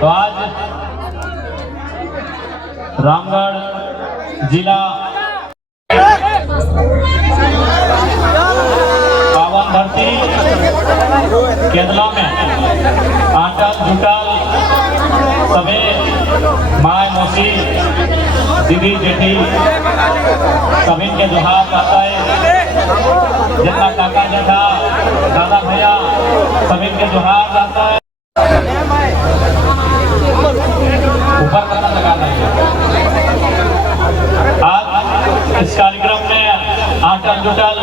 तो आज रामगढ़ जिला पावन धरती केंद्रों में आटल जुटल सभी माय मौसी दीदी जेठी सभी के जोहार करता है। जितना काका जेठा दादा भैया सभी के जोहार करता है। ऊपर करना लगाना है। आज इस कार्यक्रम में आटल जुटल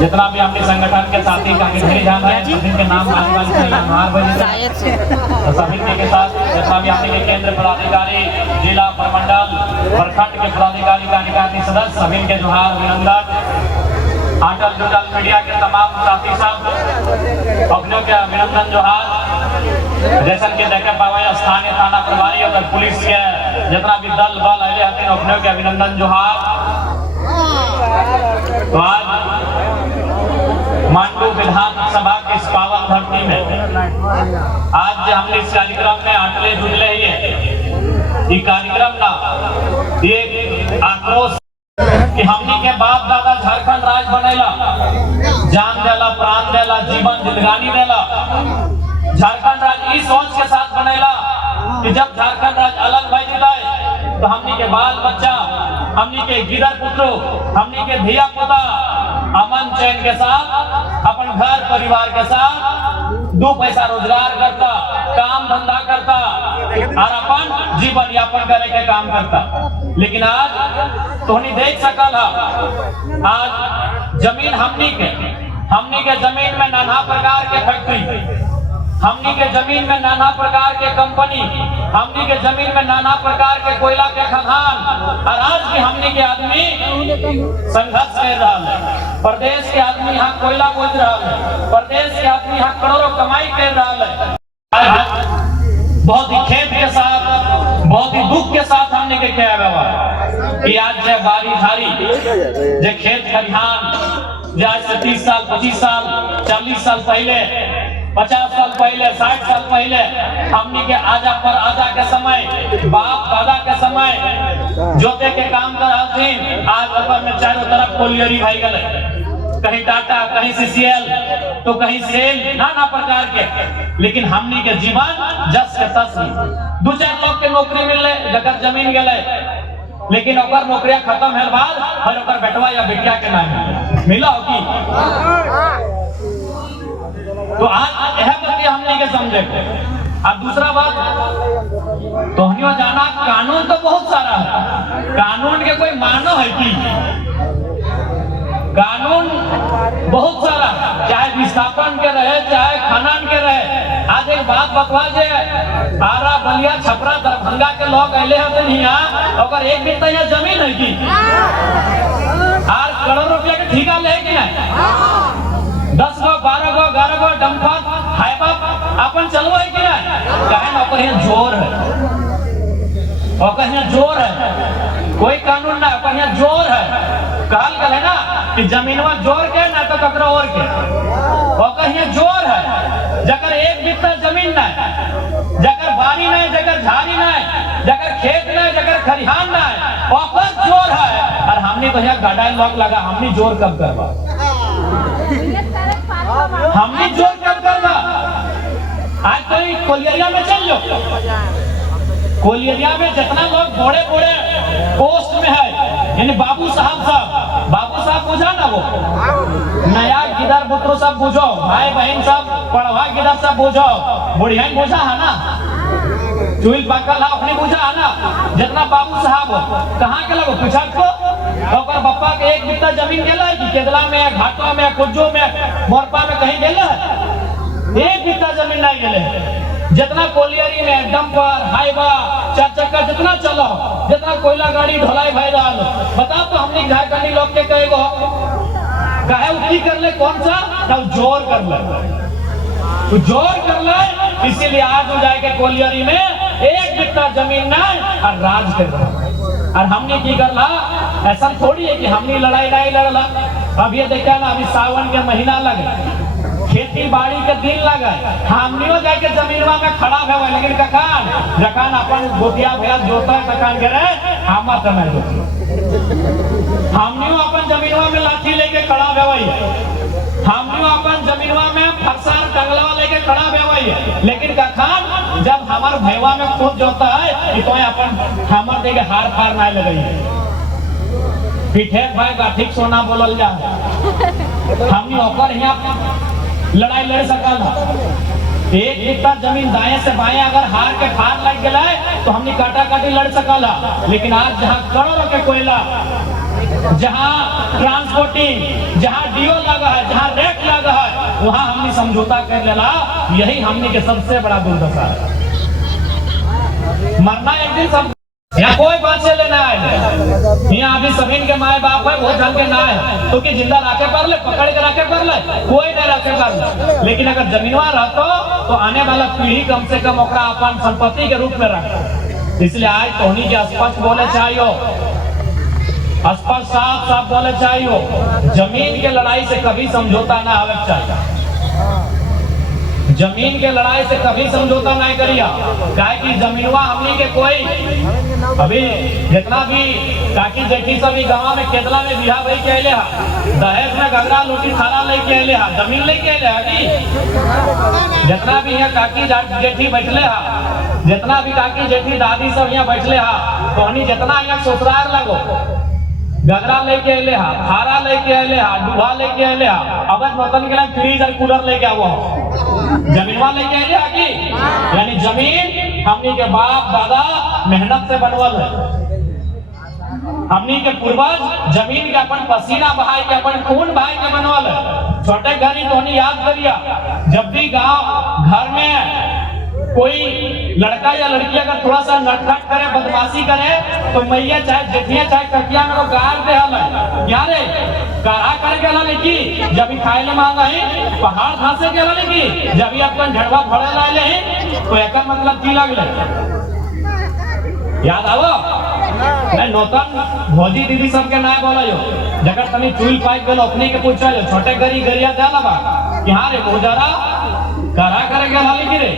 जितना भी अपने संगठन के साथी काफी जान रहे हैं, सभी के नाम तो सभी के साथ जितना भी अपने के केंद्र पदाधिकारी, जिला प्रमंडल, प्रखंड के पदाधिकारी, कार्यकारिणी सदस्य सभी के जोहार अभिनंदन। आटल जुटल मीडिया के तमाम साथी सब अपने के अभिनंदन जोहार। जैसा कि देखे पावे स्थानीय थाना प्रभारी और पुलिस के जितना भी दल बल आए हैं अपने के अभिनंदन जोहार। तो आज मांडू विधानसभा के इस पावन धरती में आज हमने इस कार्यक्रम में आटले जुटले ही है। ये कार्यक्रम ना ये आक्रोश कि हमनी के बाप दादा झारखंड राज बनेला, जान देला, प्राण देला, जीवन जिंदगानी देला। झारखंड राज इस सोच के साथ बनेला कि जब झारखंड राज अलग भई जाए तो हमनी के बाल बच्चा, हमनी के गिदर पुत्र, हमनी के धिया पुता अमन चैन के साथ अपन घर परिवार के साथ दो पैसा रोजगार करता, काम धंधा करता और अपन जीवन यापन करे के काम करता। लेकिन आज तो नहीं देख सकल है, आज जमीन हमनी के जमीन में नाना प्रकार के फैक्ट्री, हमनी के जमीन में नाना प्रकार के कंपनी, हमनी के जमीन में नाना प्रकार के कोयला के खदान और आज के हमनी के आदमी संघर्ष कर रहा है। प्रदेश के आदमी यहाँ कोयला खोज रहा है, प्रदेश के आदमी यहाँ करोड़ों कमाई कर रहा है। बहुत ही खेत के साथ, बहुत ही दुख के साथ हमने के क्या व्यवहार कि आज जय बारी धारी जय खेत खलिहान आज से 30 साल 25 साल 40 साल पहले 50 साल पहले 60 साल पहले हमनी के आजा पर आजा के समय बाप दादा के समय जोते के काम कर रहे थे। आज अपर में चारों तरफ कोलियरी भाई गले, कहीं टाटा, कहीं सीसीएल तो कहीं सेल, नाना प्रकार के। लेकिन हमनी के जीवन जस के तस दो चार लोग के नौकरी मिलले, जगह जमीन गले, लेकिन ओकर नौकरियां खत्म है बाद और ओकर बेटवा या बेटिया के नाम मिला हो की। तो आज यह बात हमने के समझे। अब दूसरा बात तो हनियो जाना कानून तो बहुत सारा है, कानून के कोई मानो है कि कानून बहुत सारा, चाहे विस्थापन के रहे चाहे खनन के रहे। आज एक बात बतवा जे आरा बलिया छपरा दरभंगा के लोग अले हते यहाँ अगर एक बित्ता यहाँ जमीन है कि आर करोड़ रुपया के ठेका ले कि नहीं 10 गो 12 गो 11 गो डंपर हाइबा अपन चलवा है कि नहीं कहे ना ओकर यहाँ जोर है, ओकर यहाँ जोर है, कोई कानून ना ओकर यहाँ जोर है। कहल गल है ना कि जमीनवा जोर के ना तो ककरो और के ओकर यहाँ जोर है। जकर एक बित्ता जमीन ना, जकर बाड़ी ना, जकर झाड़ी ना, जकर खेत ना, जकर खलिहान ना ओकर जोर है। और हमने तो यहाँ गडाई लॉक लगा, हमने जोर कब करवा, हमने जोर कब करवा। आज तो कोलियरिया में चल लो, कोलियरिया में जितना लोग बड़े बड़े पोस्ट में है यानी बाबू साहब बुझा ना, वो नया गिदर पुत्र सब बुझो, भाई बहन सब पढ़वा गिदर सब बुझो, बुढ़िया बुझा है ना, चुल पकल अपनी बुझा है ना। जितना बाबू साहब कहाँ के लगो पूछा को और बप्पा के एक बित्ता जमीन गेला है कि केदला में, घाटवा में, कुज्जो में, मोरपा में कहीं गेला है, एक बित्ता जमीन नहीं गेले। जितना कोलियरी में डंपर हाइबा चार चक्का जितना चलो, जितना कोयला गाड़ी ढोलाई भाई रहा, बता तो हमने झारखंडी लोग के कहे कहे उठी कर ले कौन सा तब जोर कर ले, तो जोर कर ले। इसीलिए आज हो जाएगा कोलियरी में एक बित्ता जमीन ना और राज कर रहा। और हमने की कर ला, ऐसा थोड़ी है कि हमने लड़ाई नहीं लड़ला। अब ये देखा ना, अभी सावन के महीना लगे, खेती बाड़ी के दिन लगे, हमनियो जाके जमीनवा में खड़ा भेवे, लेकिन कखान जखान अपन गोतिया भैया जोता है कखान करे हम समय हमनियो अपन जमीनवा में लाठी लेके खड़ा भेवे, हमनियो अपन जमीनवा में फरसान टंगलवा लेके खड़ा भेवे, लेकिन कखान जब हमार भैया में खुद जोता है तो अपन हमर देके हार फार ना लगई पीठे भाई गाठिक सोना बोलल जा हमनी ओकर यहाँ लड़ाई लड़ सकल। एक बित्ता जमीन दाएं से बाएं अगर हार के फार लग गया तो हमनी काटा काटी लड़ सकल, लेकिन आज जहाँ करोड़ों के कोयला, जहाँ ट्रांसपोर्टिंग, जहाँ डीओ लगा है, जहाँ रेट लगा है, वहाँ हमनी समझौता कर लेला। यही हमनी के सबसे बड़ा दुर्दशा है। मरना एक दिन सब, यहाँ कोई बात से लेना है, यहाँ अभी सभी के माए बाप है वो ढंग के ना है तो कि जिंदा रखे कर ले, पकड़ के रखे कर ले, कोई नहीं रखे कर ले, लेकिन अगर जमीनवा रहतो तो आने वाला पीढ़ी कम से कम ओकरा अपन संपत्ति के रूप में रखे। इसलिए आज तोहनी के स्पष्ट बोले चाहिए, स्पष्ट साफ साफ बोले चाहिए, जमीन के लड़ाई से कभी समझौता ना आवे चाहिए, जमीन के लड़ाई से कभी समझौता नहीं करिया। काहे कि जमीनवा हमनी के कोई अभी जितना भी काकी जेठी सभी गाँव में केतला में बिहा भाई के अले, दहेज में गगरा लोटी थाला लेके अले, जमीन लेके अले अभी जितना भी यहाँ काकी जेठी बैठले हा, जितना भी काकी जेठी दादी सब यहाँ बैठले हा, तो हनी जितना यहाँ ससुराल लगो गगरा लेके अले हा, थारा लेके अले हा, डूहा लेके अले हा, अब बर्तन के लिए फ्रीज और कूलर लेके आवो, जमीनवा लेके अले हा की, यानी जमीन हमनी के बाप दादा मेहनत से बनवल है, हमनी के पूर्वज जमीन के अपन पसीना बहाई के अपन खून बहाई के बनवल है। छोटे घनी तो याद करिया, जब भी गांव घर में कोई लड़का या लड़की अगर थोड़ा सा नटखट करे, बदमाशी करे, तो मैया चाहे जेठिया चाहे कटिया में गाड़ दे हमें क्या रे काढ़ा करके हला की, जब खाए ले मांगा है पहाड़ धांसे के हला की, जब अपन झड़वा भरे लाए हैं तो एक मतलब की लगले याद आवो मैं नौतन भौजी दीदी सबके ना बोला यो, जगह तनी चूल पाइप गेलो अपने के पूछा जो छोटे गरी गरिया जाला बा कि हां रे मोजारा काढ़ा करके हला की रे,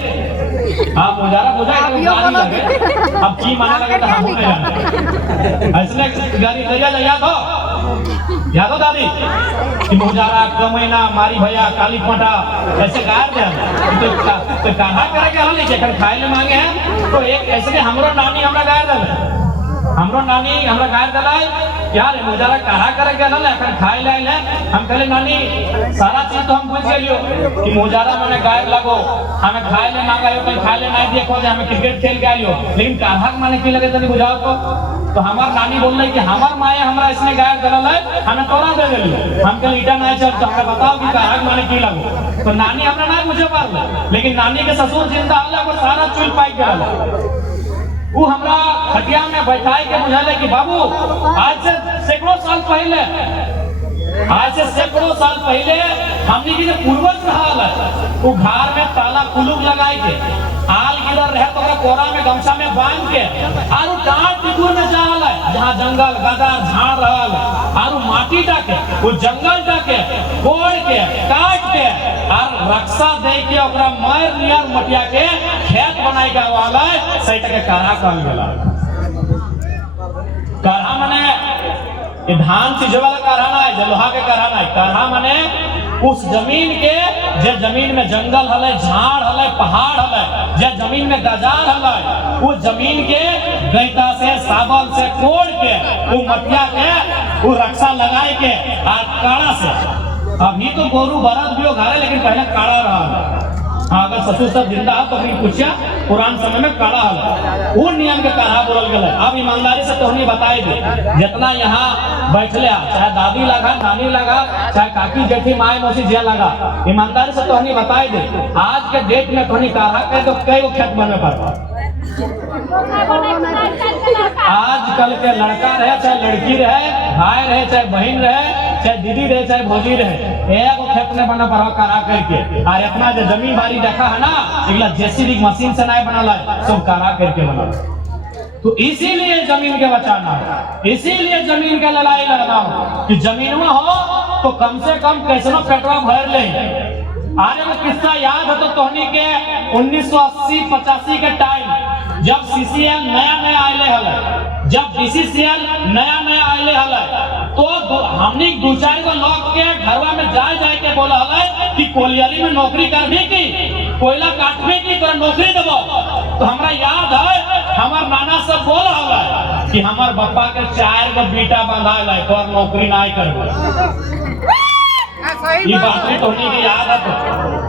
हाँ मोजारा बुझा गाली लगे, अब की माने लगे तो हम नहीं जानते, ऐसने गाली गरिया याद हो दादी कि मोजारा कमैना मारी भैया काली पटा ऐसे गार दे तो काढ़ा करके हला नहीं जेखन खाए ले मांगे हैं तो एक ऐसे हमरो नानी हमरा गार दे, हमरो नानी हमरा गार दलाई यार मोजारा काढ़ा करके हला एखन खाए ले ले, हम कहले नानी सारा चीज तो हम बुझ गेलियो कि मोजारा माने गाय लगो, हमें खाए ले मांगायो कहीं खाए ले नहीं देखो जे हमें क्रिकेट खेल के आइयो, लेकिन काढ़ा माने की लगे तनी बुझाओ तो हमार नानी बोल रही कि हमार माए हमरा इसने गाय दलल है, हमें तोरा दे देलियो, हम कहले ईटा नहीं चल तो हमें बताओ कि काढ़ा माने की लगो, तो नानी हमरा ना बुझे पारले, लेकिन नानी के ससुर जिंदा हले वो सारा चुल पाई गेल, वो हमरा खटिया में बैठाई के बुझाले कि बाबू आज से सैकड़ों साल पहले, आज से सैकड़ों साल पहले हमने की जो पूर्वज रहा है वो घर में ताला कुलूक लगाई के आल गिरर रहे तो कोरा में गमछा में बांध के आरु डांट टिकुर में जाल है जहाँ जंगल गदर झाड़ रहल आरु माटी डाके वो जंगल डाके कोड़ के काट के और रक्षा दे के ओकरा मार नियर मटिया के खेत बनाई के वाला सही के काढ़ा कहल गेला। काढ़ा माने ये धान चीज वाला काढ़ा ना है, लोहा के काढ़ा ना है, काढ़ा माने उस जमीन के जे जमीन में जंगल हले, झाड़ हले, पहाड़ हले, जे जमीन में गजार हले, वो जमीन के गैता से साबल से कोड़ के वो मटिया के वो रक्षा लगाए के और काढ़ा से, अभी तो गोरू बरद भी घरे लेकिन पहले काढ़ा रहा। अगर ससुर सब जिंदा है तो फिर पूछा पुरान समय में काढ़ा हल वो नियम के काढ़ा बोलल गया। अब ईमानदारी से तोहनी बताए दे जितना यहाँ बैठले चाहे दादी लगा नानी लगा चाहे काकी जेठी माए मौसी जे लगा, ईमानदारी से तोहनी बताए दे आज के डेट में तोहनी काढ़ा कहे तो कई खेत बने पर आजकल के लड़का रहे चाहे लड़की रहे, भाई रहे चाहे बहन रहे, चाहे दीदी रहे चाहे भौजी रहे, एक खेत में बना पड़ा काढ़ा करके और इतना जो जमीन बाड़ी देखा है ना इगला जेसीबी मशीन से नहीं बना सब काढ़ा करके बना। तो इसीलिए जमीन के बचाना है, इसीलिए जमीन के लड़ाई लड़ना हो कि जमीन में हो तो कम से कम कैसनो पेटवा भर ले, आने में किस्सा याद है तो तोहनी के 1980-85 के टाइम जब सीसीएल नया नया आये हल, जब बीसीसीएल नया नया आये हल, तो हमने दो चार गो लोग के घरवा में जाए के बोला हल कि कोलियरी में नौकरी करने की, कोयला काटने की, तो नौकरी देवो। तो हमरा याद है हमार नाना सब बोल हल कि हमार बापा के 4 गो बेटा बंधा तो नौकरी नहीं करबो। ये बात भी तोहनी के याद है तो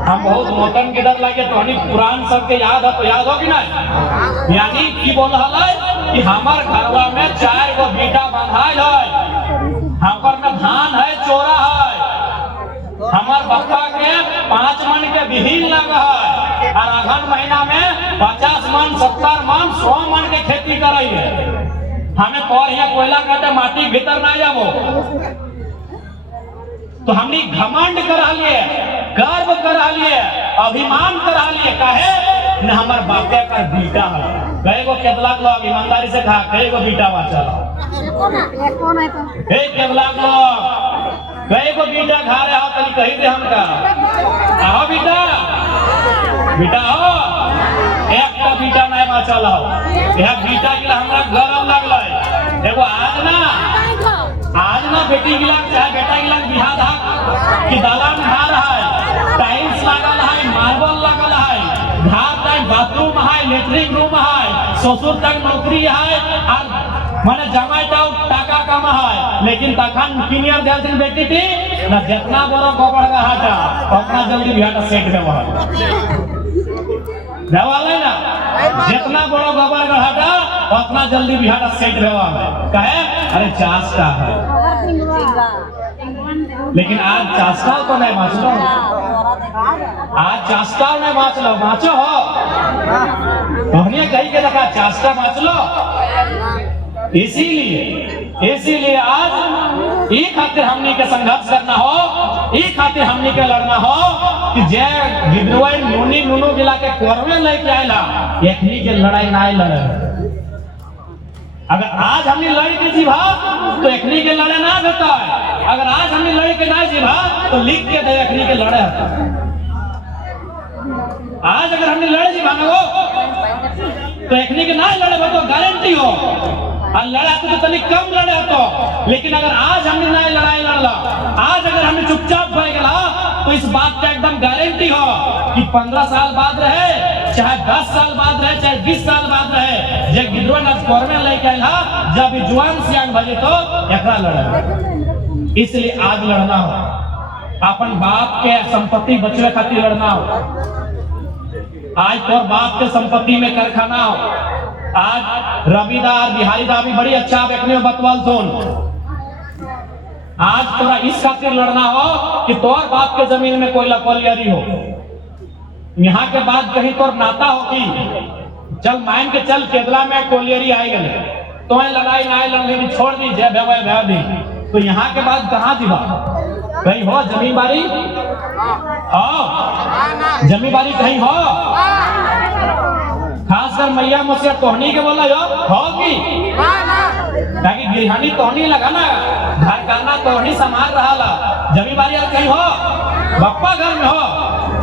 हम बहुत मोटन के डर लगे तोहनी पुरान सबके याद है तो याद हो कि नहीं? यानी की बोल है कि हमार घरवा में 4 गो बेटा बंधाइल है, हमार में धान है चोरा है, हमार बापा के 5 मन के बिहीन लगा है और अगहन महीना में 50 मन 70 मन 100 मन के खेती करे है। हमें पर यहाँ कोयला काटे माटी भीतर ना जाबो तो हमने घमंड करा लिए, गर्व करा लिए, अभिमान करा लिए, कहे न हमार बापे का बेटा है। कई गो केतला लोग ईमानदारी से कहा कई गो बेटा बचल केतला लोग कई गो बेटा खा रहे हो तनी कही दे हमका आओ बेटा बेटा हो एक का बेटा नहीं बचल हो। यह बेटा के हमरा गर्व लगल एगो आज ना बेटी गिलास चाहे बेटा गिलास बिहार धाक कि दलान खा रहा है, टाइल्स लागल है, मार्बल लागल है, घर तक बाथरूम है, लेटरिन रूम है, ससुर तक नौकरी है और माने जमाई टाका कमा है, लेकिन तखन इंजीनियर देलथिन बेटी थी ना जितना बड़ो गोबर का हाटा उतना जल्दी बिहार सेट देवाले ना जितना बड़ो गोबर का हाटा उतना जल्दी बिहार सेट देवाले कहे अरे चास्ता है। लेकिन आज चास्ता तो नहीं बाँचलो, आज चास्ता नहीं बाँचलो, बाँचो हो हमने कही के देखा चास्ता बाँचलो। इसीलिए आज एक खातिर हमने के संघर्ष करना हो, एक खातिर हमने के लड़ना हो कि जे विद्रोही नूनू जिला के कोरवे लेके आयला एकनी के लड़ाई ना लड़े। अगर आज हमने लड़ के जीवा तो एकनी के लड़े ना देता है, अगर आज हमने लड़ के ना जीवा तो लिख के दे एकनी के लड़े। आज अगर हमने लड़ जीवा ना हो तो एकनी के ना लड़े तो गारंटी हो और लड़ा तो तनी कम लड़े तो। लेकिन अगर आज हमने ना लड़ाई लड़ला, आज अगर हमने चुपचाप भय गला तो इस बात का एकदम गारंटी हो कि 15 साल बाद रहे चाहे 10 साल बाद रहे चाहे 20 साल बाद रहे जब विद्रोह फॉर्मे लेके आया जब जुआन सियान भजे तो एकरा लड़े। इसलिए आज लड़ना हो, अपन बाप के संपत्ति बचवे खातिर लड़ना हो। आज तो बाप के संपत्ति में कारखाना हो। आज रविदार बिहारीदा भी बड़ी अच्छा देखने में बतवाल सुन। आज तोरा इस खातिर लड़ना हो कि तोर बाप के जमीन में कोई कोलियरी हो, यहाँ के बाद कहीं तोर नाता हो कि चल मान के चल केदला में कोलियरी आई गए तो लड़ाई ना लड़ने छोड़ दी जय भैया दी तो यहाँ के बाद कहाँ जीवा कहीं हो जमीन बारी हो, जमीन बारी कहीं हो। खासकर मैया मुझसे तोहनी के बोला हो कि ताकि गिरहानी तोहनी लगा ना घर करना तोहनी संभाल रहा ला जमीन बारी कहीं हो, बप्पा घर में हो,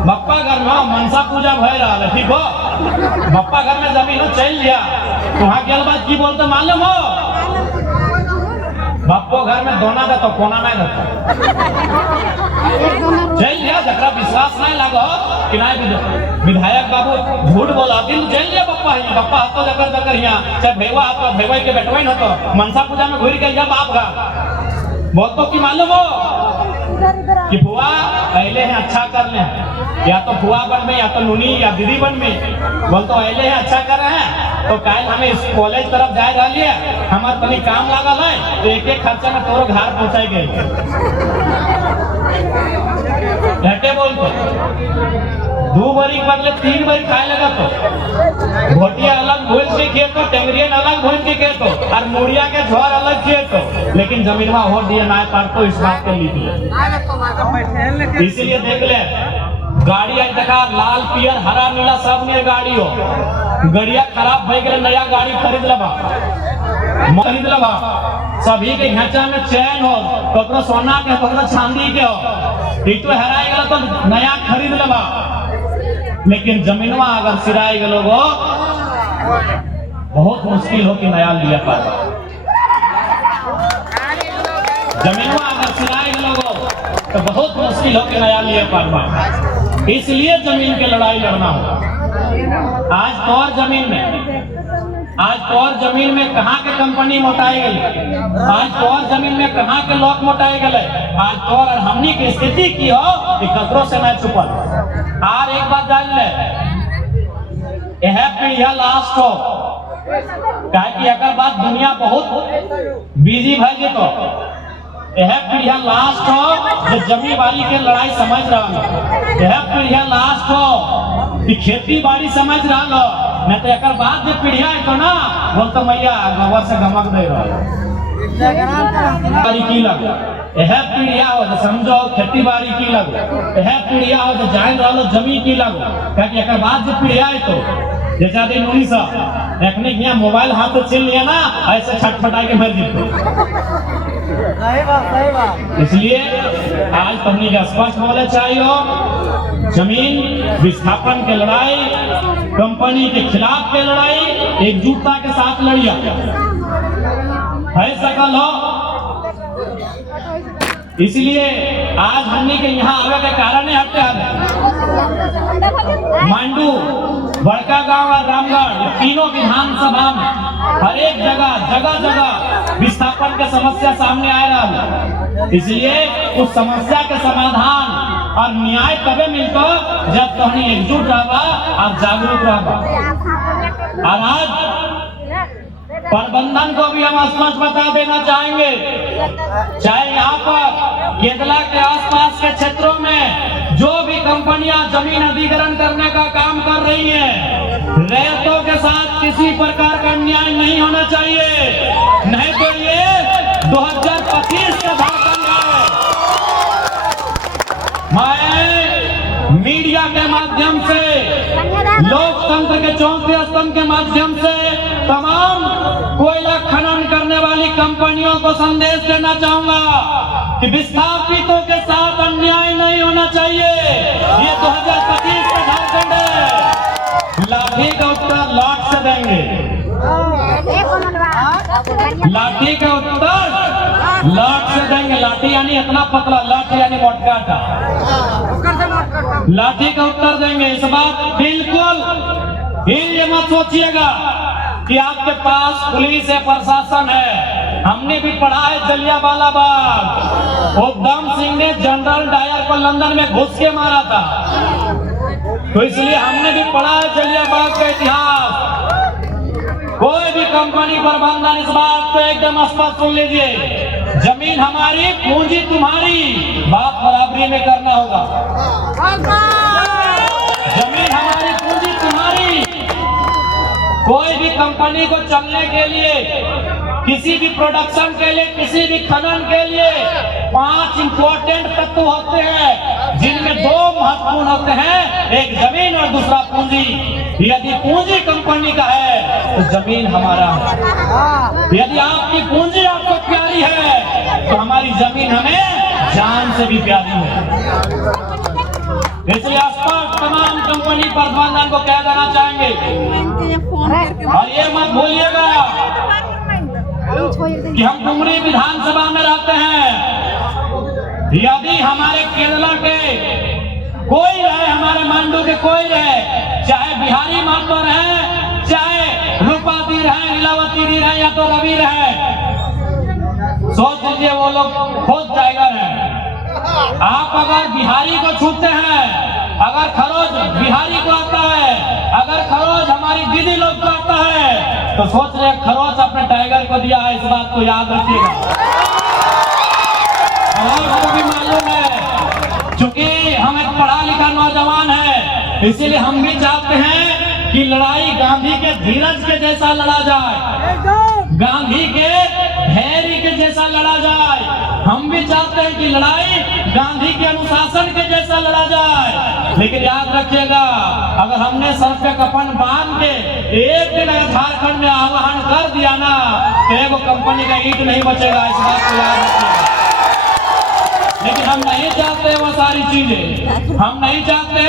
बप्पा घर में हो मनसा पूजा भय रहा ठीक हो, बप्पा घर में जमीन हो चल लिया वहां के बाद की बोलते मालूम हो बापो घर में दोना का तो कोना नहीं रहता चल लिया जरा विश्वास नहीं लगो कि नहीं विधायक बाबू झूठ बोला दिन चल लिया बप्पा ही बप्पा हाथों जकर जकर यहाँ चाहे भेवा हाथों भेवा के बैठवाई न तो मनसा पूजा में घुर के जब आप बोल तो कि मालूम हो कि फुआ पहले हैं अच्छा कर ले या तो फुआ बन में या तो नूनी या दीदी बन में बोल तो पहले हैं अच्छा कर रहे हैं तो कल हमें इस कॉलेज तरफ जाए रही है हमारे तनी काम लगा है तो एक एक खर्चा में तोरो घर पहुंचाई गई घटे बोल तो 2 बारी के बदले 3 बारी खाए लगा तो घोटिया अलग भूल के खेत तो टेंगरियन अलग भूल के खेत तो और मुड़िया के झोर अलग खेत तो लेकिन जमीन में हो दिया ना पार तो इस बात के लिए इसीलिए देख ले गाड़ी आज देखा लाल पियर हरा नीला सब में गाड़ी हो गड़िया खराब भई गए नया गाड़ी खरीद लबा सभी के घेचा में चैन हो ककरो सोना के ककरो चांदी के हो ईटो हराई गलो तो नया खरीद लेबा, लेकिन जमीनवा अगर सिराई गलो गो बहुत मुश्किल हो कि नया लिया पाए। जमीनवा अगर सिराई गलो गो तो बहुत मुश्किल हो कि नया लिए पाए। इसलिए जमीन के लड़ाई लड़ना होगा। आज तो और जमीन में कहाँ के कंपनी मोटाई गई, आज तो और जमीन में कहाँ के लोग मोटाई गए, आज तो और हमनी की स्थिति की हो कि ककरों से न छुपल। और एक बात जान ले, यह पीढ़िया लास्ट हो, कहे कि अगर बात दुनिया बहुत बिजी भर तो यह पीढ़िया लास्ट हो जो जमीन बाड़ी के लड़ाई समझ रहा हो, यह पीढ़िया लास्ट हो कि खेती बाड़ी समझ रहा हो, नहीं तो एक बाद जो पीढ़िया है तो ना बोल तो मैया गोबर से गमक दे रहा की लग, यह पीढ़िया हो जो समझो खेती बाड़ी की लग, यह पीढ़िया हो जो जान रहा जमीन की लग, क्योंकि एक बाद जो पीढ़िया है तो जैसा दिन उन्हीं सा रखने की मोबाइल हाथ से छीन लिया ना, ऐसे छटपटा के मर जीतो। इसलिए आज तुमने का स्पष्ट बोले चाहिए, जमीन विस्थापन के लड़ाई, कंपनी के खिलाफ के लड़ाई एकजुटता के साथ लड़िया है सकल हो। इसलिए आज हमने के यहाँ आवे के कारण है मांडू, बड़का गांव और रामगढ़ तीनों विधानसभा में हर एक जगह विस्थापन के समस्या सामने आ रहा है। इसलिए उस समस्या के समाधान और न्याय तबे मिलतो जब तुम एकजुट रहा और जागरूक रहा। और आज प्रबंधन को भी हम स्पष्ट बता देना चाहेंगे, चाहे यहाँ पर केदला के आसपास के क्षेत्रों में जो भी कंपनियां जमीन अधिग्रहण करने का काम कर रही हैं, रैयतों के साथ किसी प्रकार का अन्याय नहीं होना चाहिए, नहीं तो ये 2025 का झारखंड है। मैं मीडिया के माध्यम से, लोकतंत्र के चौथे स्तंभ के माध्यम से तमाम कोयला खनन करने वाली कंपनियों को संदेश देना चाहूंगा कि विस्थापितों के साथ अन्याय नहीं होना चाहिए। ये 2025 का झारखंड है। लाठी का उत्तर लाठ से देंगे, लाठी का उत्तर लाठ से देंगे। लाठी यानी इतना पतला, लाठी यानी मोटका था, लाठी का उत्तर देंगे। इस बात बिल्कुल ये मत सोचिएगा कि आपके पास पुलिस है, प्रशासन है। हमने भी पढ़ा है जलियांवाला बाग, उधम सिंह ने जनरल डायर को लंदन में घुस के मारा था, तो इसलिए हमने भी पढ़ा है जलियांवाला बाग का इतिहास। कोई भी कंपनी प्रबंधन इस बात को एकदम स्पष्ट सुन लीजिए, जमीन हमारी, पूंजी तुम्हारी, बात बराबरी में करना होगा। जमीन हमारी, पूंजी तुम्हारी। कोई भी कंपनी को चलने के लिए, किसी भी प्रोडक्शन के लिए, किसी भी खनन के लिए 5 इंपॉर्टेंट तत्व होते हैं, जिनमें 2 महत्वपूर्ण होते हैं, एक जमीन और दूसरा पूंजी। यदि पूंजी कंपनी का है तो जमीन हमारा है। यदि आपकी पूंजी आपको प्यारी है तो हमारी जमीन हमें जान से भी प्यारी है। इसलिए तमाम कंपनी प्रबंधन को कह देना चाहेंगे, और ये मत भूलिएगा कि हम डुमरी विधानसभा में रहते हैं। यदि हमारे केरला के कोई रहे, हमारे मांडू के कोई रहे, चाहे बिहारी महतो रहे, चाहे रूपाती रहे, लीलावती रहे या तो रवि रहे, सोच लीजिए वो लोग खोज टाइगर हैं। आप अगर बिहारी को छूते हैं, अगर खरोज बिहारी को आता है, अगर खरोज हमारी दीदी लोग को आता है, तो सोच रहे खरोज अपने टाइगर को दिया है। इस बात को याद रखिएगा। और आपको भी मालूम है, चूंकि हम एक पढ़ा लिखा नौजवान है, इसीलिए हम भी चाहते हैं कि लड़ाई गांधी के धीरज के जैसा लड़ा जाए, गांधी के धैर्य के जैसा लड़ा जाए। हम भी चाहते हैं कि लड़ाई गांधी के अनुशासन के जैसा लड़ा जाए। लेकिन याद रखिएगा, अगर हमने सर पे कफन बांध के एक दिन अगर झारखंड में आह्वान कर दिया ना, तो एगो कंपनी का ईंट नहीं बचेगा। इस बात को याद रखिएगा। लेकिन हम नहीं चाहते वो सारी चीजें। हम नहीं चाहते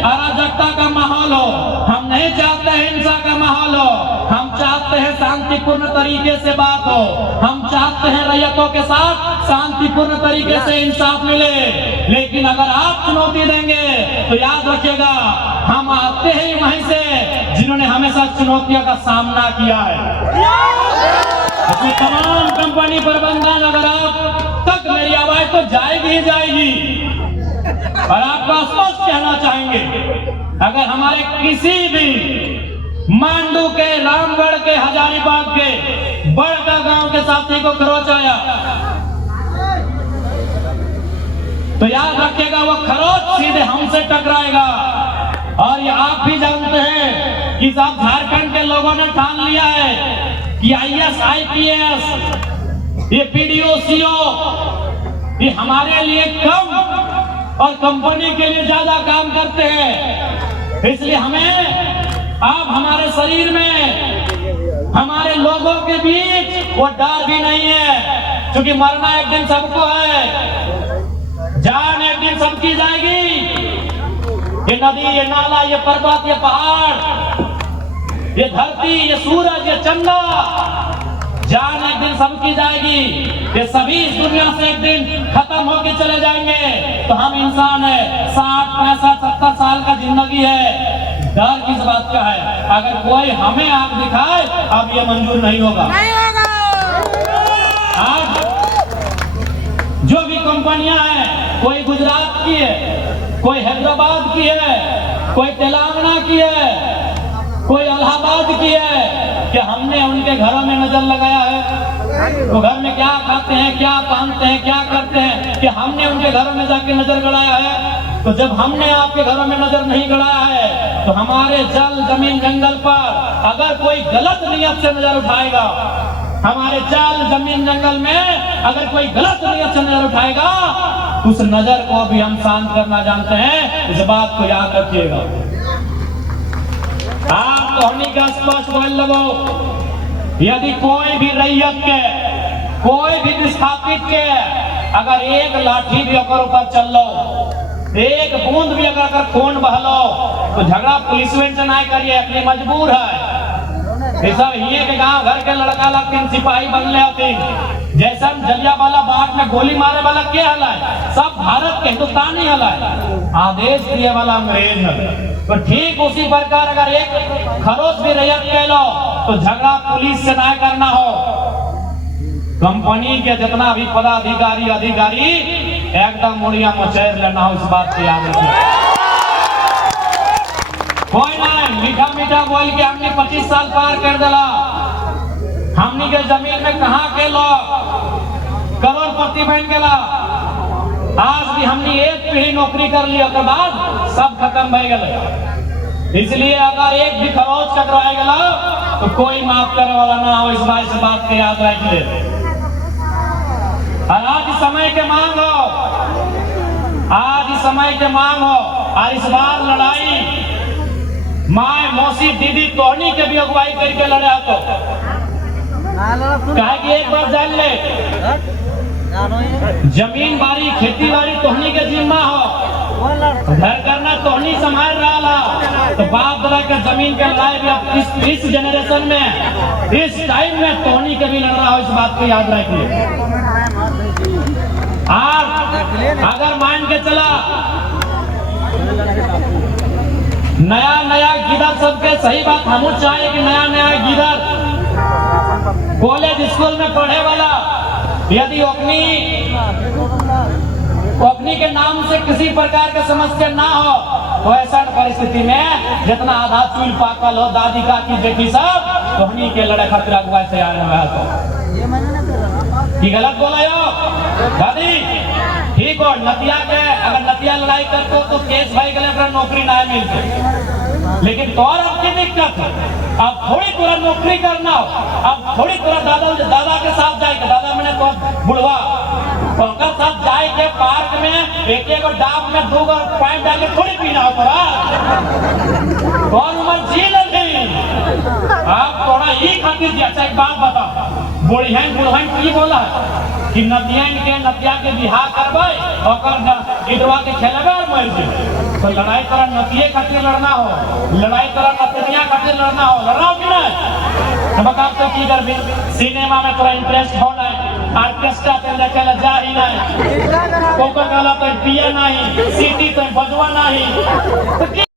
अराजकता का माहौल हो, हम नहीं चाहते हिंसा का माहौल हो, हम चाहते हैं शांतिपूर्ण तरीके से बात हो, हम चाहते हैं रैयतों के साथ शांतिपूर्ण तरीके से इंसाफ मिले। लेकिन अगर आप चुनौती देंगे तो याद रखिएगा, हम आते हैं वहीं से जिन्होंने हमेशा चुनौतियों का सामना किया है। तो तमाम कंपनी प्रबंधन, अगर आप तक मेरी आवाज तो जाएगी ही जाएगी, और आपको स्पष्ट कहना चाहेंगे, अगर हमारे किसी भी मांडू के, रामगढ़ के, हजारीबाग के, बड़का गांव के साथी को खरोच आया तो याद रखिएगा वो खरोच सीधे हमसे टकराएगा। और ये आप भी जानते हैं कि सब झारखंड के लोगों ने ठान लिया है कि IAS, IPS, ये PDO, CO ये हमारे लिए कम और कंपनी के लिए ज्यादा काम करते हैं। इसलिए हमें अब हमारे शरीर में, हमारे लोगों के बीच वो डर भी नहीं है, क्योंकि मरना एक दिन सबको है, जान एक दिन सबकी जाएगी। ये नदी, ये नाला, ये पर्वत, ये पहाड़, ये धरती, ये सूरज, ये चंदा, जान एक दिन सबकी जाएगी। ये सभी इस दुनिया से एक दिन खत्म होके चले जाएंगे। तो हम इंसान है, 60, 65, 70 साल का जिंदगी है, डर किस बात का है? अगर कोई हमें आंख दिखाए अब ये मंजूर नहीं होगा। आज जो भी कंपनियां हैं, कोई गुजरात की है, कोई हैदराबाद की है, कोई तेलंगाना की है, कोई इलाहाबाद की है, कि हमने उनके घरों में नजर लगाया है? वो घर में क्या खाते हैं, क्या पहनते हैं, क्या करते हैं, कि हमने उनके घरों में जाके नजर गड़ाया है? तो जब हमने आपके घरों में नजर नहीं गड़ाया है तो हमारे जल, जमीन, जंगल पर अगर कोई गलत नियत से नजर उठाएगा, हमारे जल, जमीन, जंगल में अगर कोई गलत नियत से नजर उठाएगा, उस नजर को भी हम शांत करना जानते हैं। इस बात को याद रखिएगा। आप तो हमनी का स्पष्ट बोल लगो, यदि कोई भी रैयत के, कोई भी विस्थापित के अगर एक लाठी भी अगर ऊपर चल लो, एक बूंद भी अगर खून बहलो, तो झगड़ा पुलिस से नहीं करिए, अपनी मजबूर है। सब ये के गांव घर के लड़का लगते सिपाही बनले होते, जैसा जलियांवाला बाग में गोली मारे वाला क्या हला है? सब भारत के हिंदुस्तानी हला है, आदेश दिए वाला अंग्रेज है। तो ठीक उसी प्रकार अगर एक खरोच भी रैयत कह लो तो झगड़ा पुलिस से ना करना हो, कंपनी के जितना भी पदाधिकारी, अधिकारी एकदम मुड़िया मचेर लेना हो। इस बात को याद रखिए। कोई ना मीठा मीठा बोल के हमने 25 साल पार कर दिला, हमनी के जमीन में कहाँ के लोग करोड़पति बन गया। आज भी हमने एक पीढ़ी नौकरी कर लिया के बाद सब खत्म हो गए। इसलिए अगर एक भी खरोच टकराए गला तो कोई माफ करने वाला ना हो। इस बात को याद रखिए। आज समय के मांग हो, आज समय के मांग हो। और इस बार लड़ाई माए, मौसी, दीदी, तोहनी के भी अगुवाई करके लड़ा तो कहे कि एक बार जान ले, जमीन बाड़ी, खेती बाड़ी तोहनी के जिम्मा हो, घर करना तोहनी संभाल रहा। तो बाप दादा के जमीन के लड़ाई भी इस जनरेशन में, इस टाइम में तोहनी के भी लड़ रहा हो। इस बात को याद रखिए। और अगर मान के चला नया गिदर सबके, सही बात हम चाहे कि नया गिदर कॉलेज स्कूल में पढ़े वाला यदि अपनी के नाम से किसी प्रकार के समस्या ना हो, तो ऐसा परिस्थिति में जितना आधा चूल पाकल हो, दादी का की बेटी सब तोहनी के लड़े खतरा हुआ से आ रहा है। तो गलत बोला यो दादी, ठीक हो नतिया के, अगर नतिया लड़ाई करते तो केस भाई गले नौकरी ना मिलती। लेकिन तोर अब की दिक्कत है, अब थोड़ी पूरा नौकरी करना हो, अब थोड़ी पूरा दादा के साथ जाएगा, दादा मैंने तो बुढ़वा उनका साथ जाए के पार्क में एक डाब में 2 पाइप डाल के थोड़ी पीना हो तोरा, कौन उम्र जी लगी। आप थोड़ा ही खातिर। अच्छा एक बात बता, बुढ़िया की बोला है कि नतिया के बिहार करबे और गिरवा के खेलबे और मर जाए। तो लड़ाई तरह नतिये खातिर लड़ना हो, लड़ाई तरह नतिया खातिर लड़ना हो, लड़ाओ कि नहीं? तो बता तो की करबी? सिनेमा में तोरा इंटरेस्ट हो नहीं, ऑर्केस्ट्रा पे देखे ला जा ही नहीं, कोका कोला पे पिया नहीं, सिटी पे बजवा नहीं।